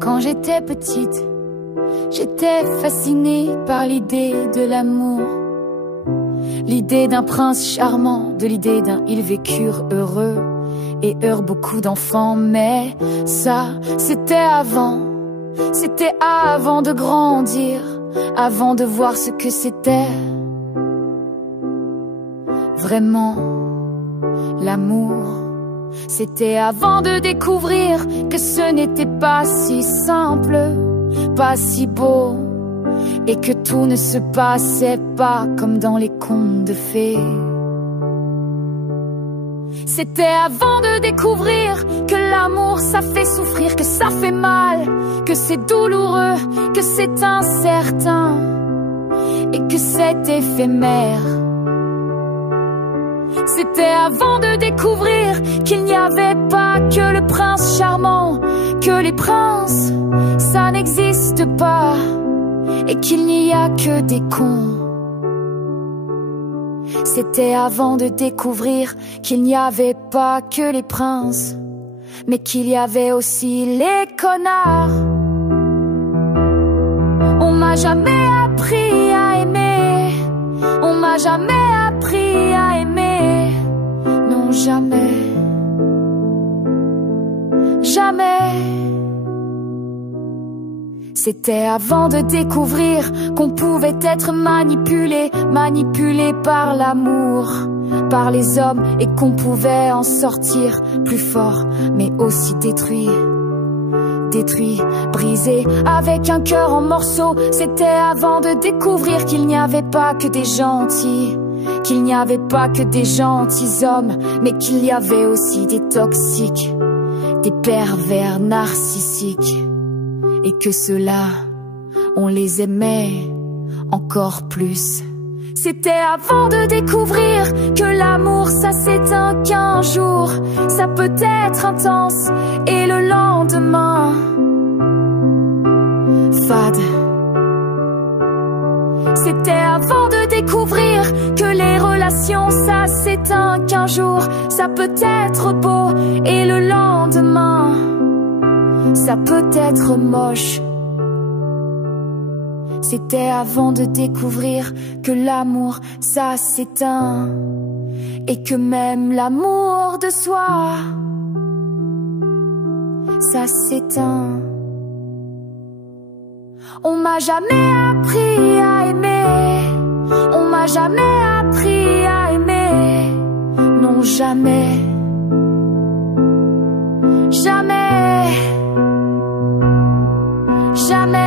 Quand j'étais petite, j'étais fascinée par l'idée de l'amour. L'idée d'un prince charmant, de l'idée d'un ils vécurent heureux et eurent beaucoup d'enfants. Mais ça, c'était avant de grandir, avant de voir ce que c'était vraiment l'amour. C'était avant de découvrir que ce n'était pas si simple, pas si beau, et que tout ne se passait pas comme dans les contes de fées. C'était avant de découvrir que l'amour ça fait souffrir, que ça fait mal, que c'est douloureux, que c'est incertain et que c'est éphémère. C'était avant de découvrir qu'il n'y avait pas que le prince charmant, que les princes, ça n'existe pas, et qu'il n'y a que des cons. C'était avant de découvrir qu'il n'y avait pas que les princes, mais qu'il y avait aussi les connards. On m'a jamais appris à aimer, on m'a jamais appris à aimer. Non, jamais, jamais. C'était avant de découvrir qu'on pouvait être manipulé, manipulé par l'amour, par les hommes, et qu'on pouvait en sortir plus fort, mais aussi détruit, détruit, brisé, avec un cœur en morceaux. C'était avant de découvrir qu'il n'y avait pas que des gentils, qu'il n'y avait pas que des gentils hommes, mais qu'il y avait aussi des toxiques, des pervers narcissiques, et que ceux-là, on les aimait encore plus. C'était avant de découvrir que l'amour ça s'éteint qu'un jour, ça peut être intense et le lendemain fade. C'était avant de découvrir que les relations ça s'éteint qu'un jour, ça peut être beau et le lendemain ça peut être moche. C'était avant de découvrir que l'amour ça s'éteint, et que même l'amour de soi ça s'éteint. On m'a jamais appris à aimer, on m'a jamais appris à aimer. Non, jamais, jamais, jamais.